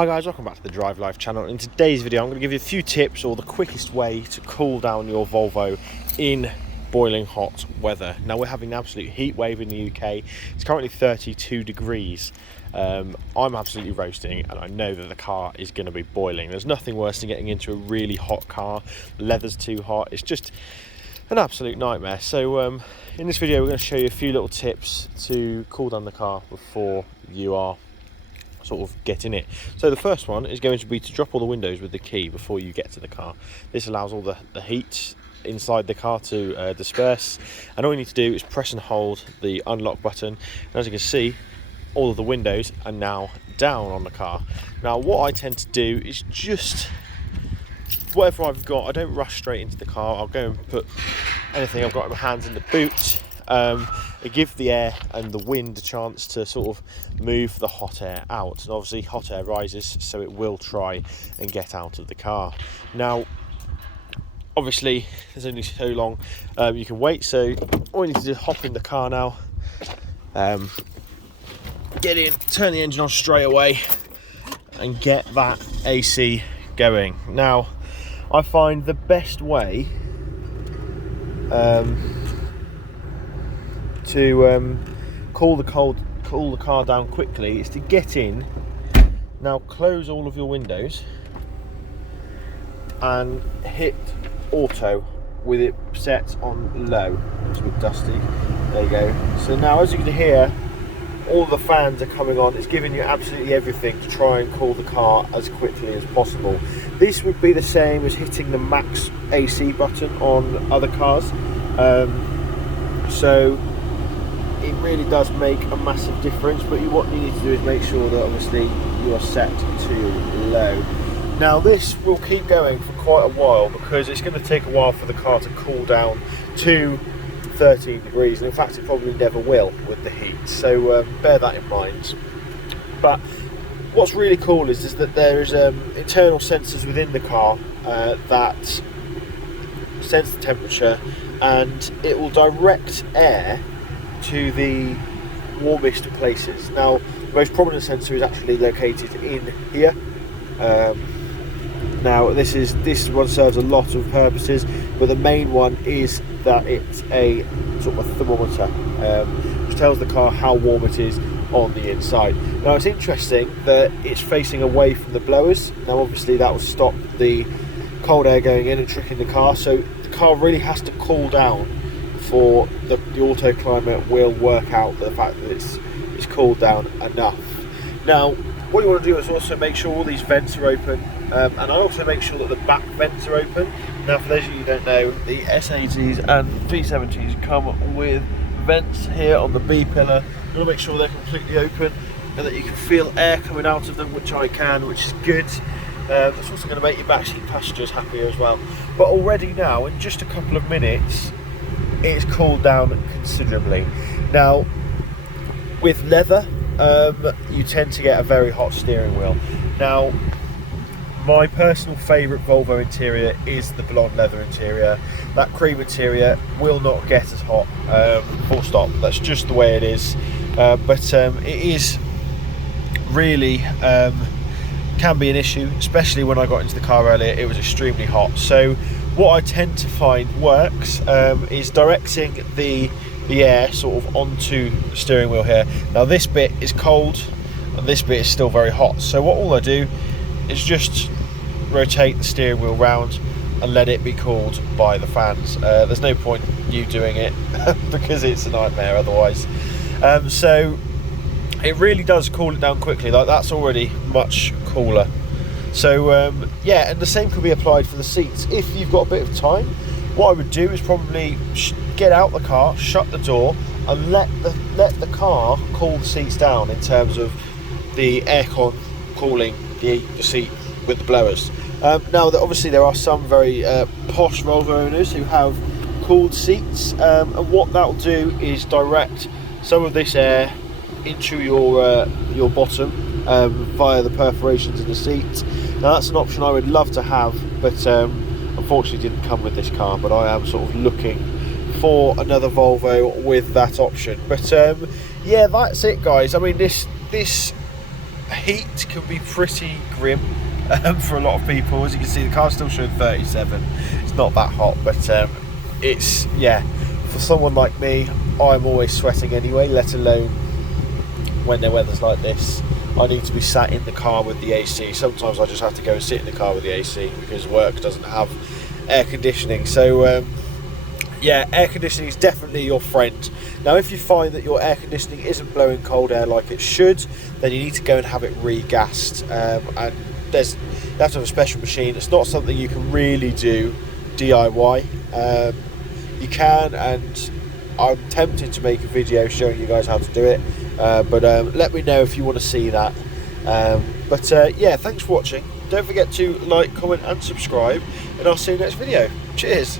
Hi guys, welcome back to the Drive Life channel. In today's video I'm going to give you a few tips or the quickest way to cool down your Volvo in boiling hot weather. Now we're having an absolute heat wave in the UK. It's currently 32 degrees. I'm absolutely roasting and I know that the car is going to be boiling. There's nothing worse than getting into a really hot car. The leather's too hot. It's just an absolute nightmare. So in this video we're going to show you a few little tips to cool down the car before you are sort of get in it. So the first one is going to be to drop all the windows with the key before you get to the car. This allows all the heat inside the car to disperse, and all you need to do is press and hold the unlock button, and as you can see all of the windows are now down on the car. Now what I tend to do is just whatever I've got, I don't rush straight into the car. I'll go and put anything I've got in my hands in the boot. It gives the air and the wind a chance to sort of move the hot air out, and obviously hot air rises, so it will try and get out of the car. Now obviously there's only so long you can wait, so all you need to do is hop in the car now, get in, turn the engine on straight away and get that AC going. Now I find the best way to cool the car down quickly is to get in. Now close all of your windows and hit auto with it set on low. It's a bit dusty. There you go. So now as you can hear, all the fans are coming on. It's giving you absolutely everything to try and cool the car as quickly as possible. This would be the same as hitting the max AC button on other cars. So it really does make a massive difference, but what you need to do is make sure that obviously you are set to low. Now this will keep going for quite a while because it's going to take a while for the car to cool down to 13 degrees, and in fact it probably never will with the heat, so bear that in mind. But what's really cool is that there is internal sensors within the car that sense the temperature, and it will direct air to the warmest places. Now the most prominent sensor is actually located in here. Now this one serves a lot of purposes, but the main one is that it's a sort of a thermometer which tells the car how warm it is on the inside. Now it's interesting that it's facing away from the blowers. Now obviously that will stop the cold air going in and tricking the car, so the car really has to cool down for the auto climate will work out the fact that it's cooled down enough. Now what you want to do is also make sure all these vents are open, and I also make sure that the back vents are open. Now for those of you who don't know, the S80s and V70s come with vents here on the B pillar. You want to make sure they're completely open and that you can feel air coming out of them, which I can, which is good. That's also going to make your backseat passengers happier as well. But already now, in just a couple of minutes, it's cooled down considerably. Now with leather, you tend to get a very hot steering wheel. Now my personal favourite Volvo interior is the blonde leather interior. That cream interior will not get as hot, full stop. That's just the way it is. But it is really can be an issue, especially when I got into the car earlier. It was extremely hot. So what I tend to find works is directing the air sort of onto the steering wheel here. Now this bit is cold and this bit is still very hot, so all I do is just rotate the steering wheel round and let it be cooled by the fans. There's no point you doing it because it's a nightmare otherwise. So it really does cool it down quickly. Like that's already much cooler. So yeah, and the same could be applied for the seats. If you've got a bit of time, what I would do is probably get out the car, shut the door, and let the car cool the seats down in terms of the aircon cooling the seat with the blowers. Now obviously there are some very posh Volvo owners who have cooled seats, and what that will do is direct some of this air into your bottom via the perforations in the seat. Now that's an option I would love to have, but unfortunately didn't come with this car, but I am sort of looking for another Volvo with that option. But yeah, that's it guys. I mean this heat can be pretty grim for a lot of people. As you can see, the car's still showing 37. It's not that hot, but it's, yeah, for someone like me, I'm always sweating anyway, let alone when the weather's like this. I need to be sat in the car with the AC. Sometimes I just have to go and sit in the car with the AC because work doesn't have air conditioning. So yeah, air conditioning is definitely your friend. Now, if you find that your air conditioning isn't blowing cold air like it should, then you need to go and have it re-gassed. And you have to have a special machine. It's not something you can really do DIY. You can, and I'm tempted to make a video showing you guys how to do it. But let me know if you want to see that. Yeah, thanks for watching. Don't forget to like, comment and subscribe, and I'll see you next video. Cheers.